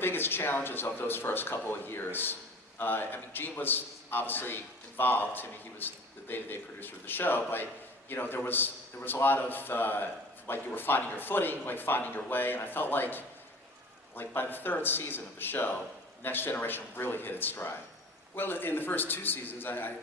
biggest challenges of those first couple of years? I mean, Gene was obviously involved. I mean, he was the day-to-day producer of the show, but you know, there was a lot of like you were finding your footing, like finding your way, and I felt like by the third season of the show, Next Generation really hit its stride. Well, in the first 2 seasons, I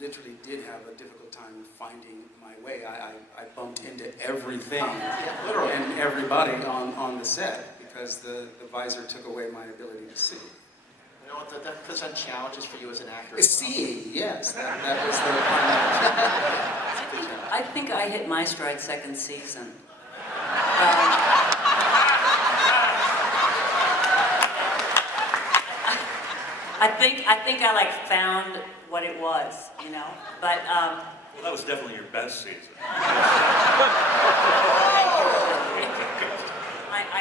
literally did have a difficult time finding my way. I bumped into everything and everybody on the set because the visor took away my ability to see. You know what that present challenges for you as an actor? Seeing, yes. That was the I think I hit my stride second season. I think I like found what it was, you know. But well, that was definitely your best season. I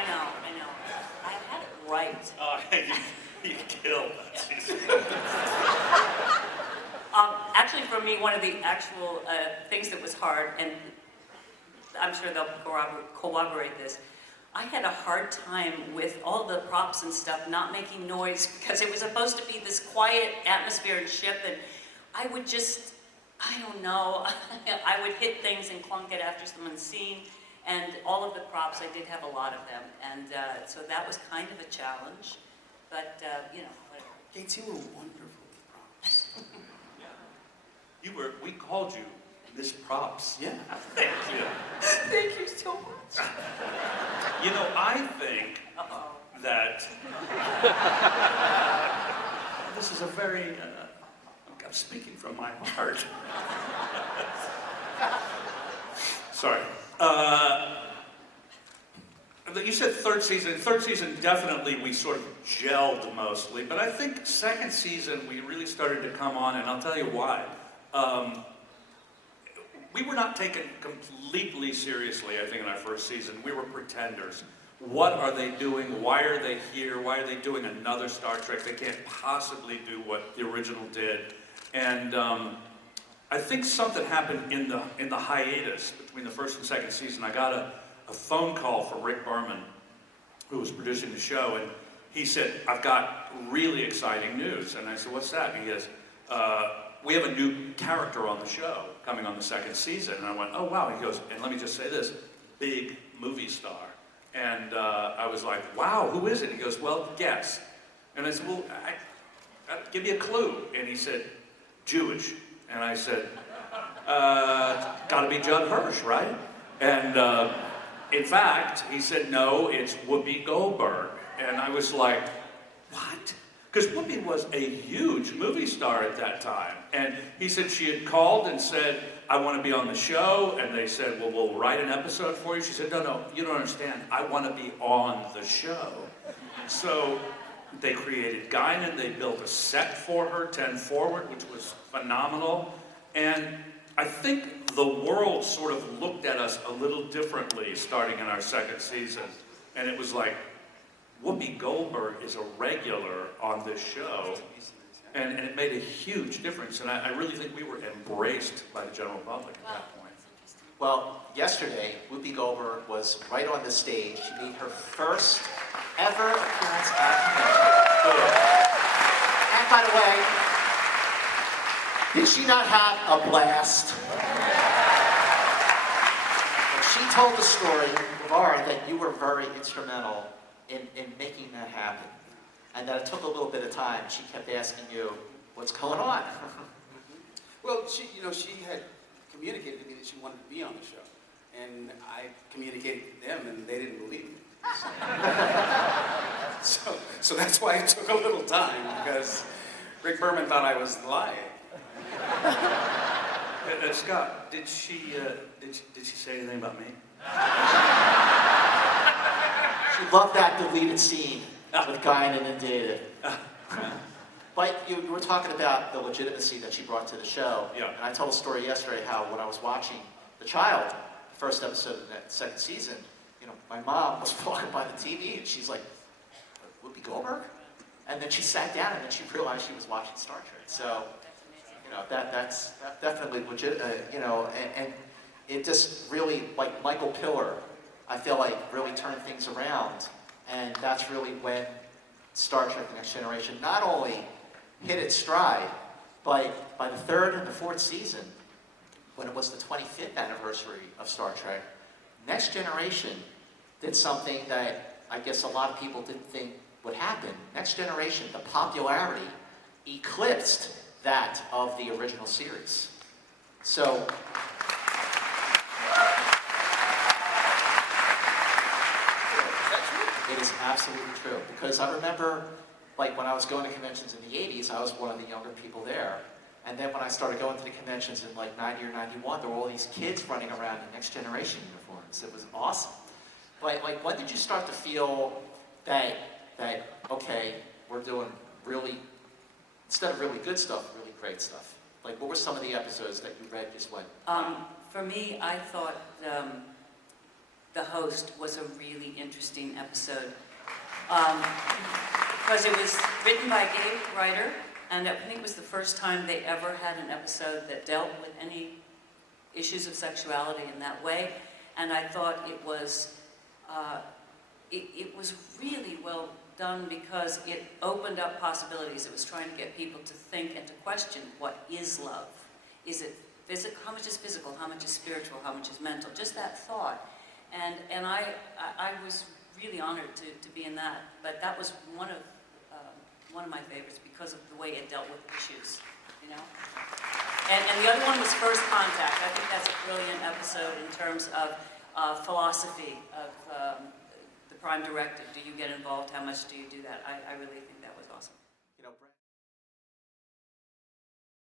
know. I had it right. You killed that season. Actually, for me, one of the actual things that was hard, and I'm sure they'll corroborate this, I had a hard time with all the props and stuff not making noise because it was supposed to be this quiet atmosphere and ship, and I would just, I don't know, I would hit things and clunk it after someone's scene, and all of the props, I did have a lot of them, and so that was kind of a challenge, but, you know, whatever. Gates, you were wonderful props. We called you Miss Props. Yeah. Thank you. Thank you so much. You know, I think that this is a very, I'm speaking from my heart. Sorry. You said third season. Third season, definitely we sort of gelled mostly, but I think second season we really started to come on, and I'll tell you why. We were not taken completely seriously, I think, in our first season. We were pretenders. What are they doing? Why are they here? Why are they doing another Star Trek? They can't possibly do what the original did. And I think something happened in the hiatus between the first and second season. I got a phone call from Rick Berman, who was producing the show, and he said, "I've got really exciting news." And I said, "What's that?" And he goes, "We have a new character on the show coming on the second season." And I went, "Oh, wow." He goes, "And let me just say this, big movie star." And I was like, "Wow, who is it?" He goes, "Well, guess." And I said, "Well, give me a clue." And he said, "Jewish." And I said, "Gotta be Judd Hirsch, right?" And in fact, he said, "No, it's Whoopi Goldberg." And I was like, "What?" Because Whoopi was a huge movie star at that time. And he said she had called and said, "I want to be on the show." And they said, "Well, we'll write an episode for you." She said, No, you don't understand. I want to be on the show." So they created Guinan. They built a set for her, 10 Forward, which was phenomenal. And I think the world sort of looked at us a little differently starting in our second season. And it was like, Whoopi Goldberg is a regular on this show, and it made a huge difference, and I really think we were embraced by the general public at that point. Well, yesterday, Whoopi Goldberg was right on the stage. She made her first ever appearance at a convention. And by the way, did she not have a blast? And she told the story, Levar, that you were very instrumental in making that happen. And that it took a little bit of time. She kept asking you, "What's going on?" Well, she had communicated to me that she wanted to be on the show. And I communicated to them, and they didn't believe me. So that's why it took a little time, because Rick Berman thought I was lying. Scott, did she say anything about me? She loved that deleted scene with Guinan and David. But you were talking about the legitimacy that she brought to the show. Yeah. And I told a story yesterday how when I was watching The Child, the first episode of that second season, you know, my mom was walking by the TV and she's like, "Whoopi Goldberg?" And then she sat down and then she realized she was watching Star Trek. So, you know, that's definitely legit, you know, and it just really, like Michael Piller, I feel like really turned things around. And that's really when Star Trek The Next Generation not only hit its stride, but by the third and the fourth season, when it was the 25th anniversary of Star Trek, Next Generation did something that I guess a lot of people didn't think would happen. Next Generation, the popularity eclipsed that of the original series. So, it is absolutely true, because I remember, like, when I was going to conventions in the 80s, I was one of the younger people there. And then when I started going to the conventions in like 90 or 91, there were all these kids running around in Next Generation uniforms. It was awesome. But like, when did you start to feel that okay, we're doing really, instead of really good stuff, really great stuff? Like, what were some of the episodes that you read just went? For me, I thought The Host was a really interesting episode. Because it was written by a gay writer, and I think it was the first time they ever had an episode that dealt with any issues of sexuality in that way. And I thought it was really well done because it opened up possibilities. It was trying to get people to think and to question, what is love? Is it physical? How much is physical? How much is spiritual? How much is mental? Just that thought. And I was really honored to be in that. But that was one of my favorites because of the way it dealt with issues, you know? And the other one was First Contact. I think that's a brilliant episode in terms of philosophy of the Prime Directive. Do you get involved? How much do you do that? I really think that was awesome.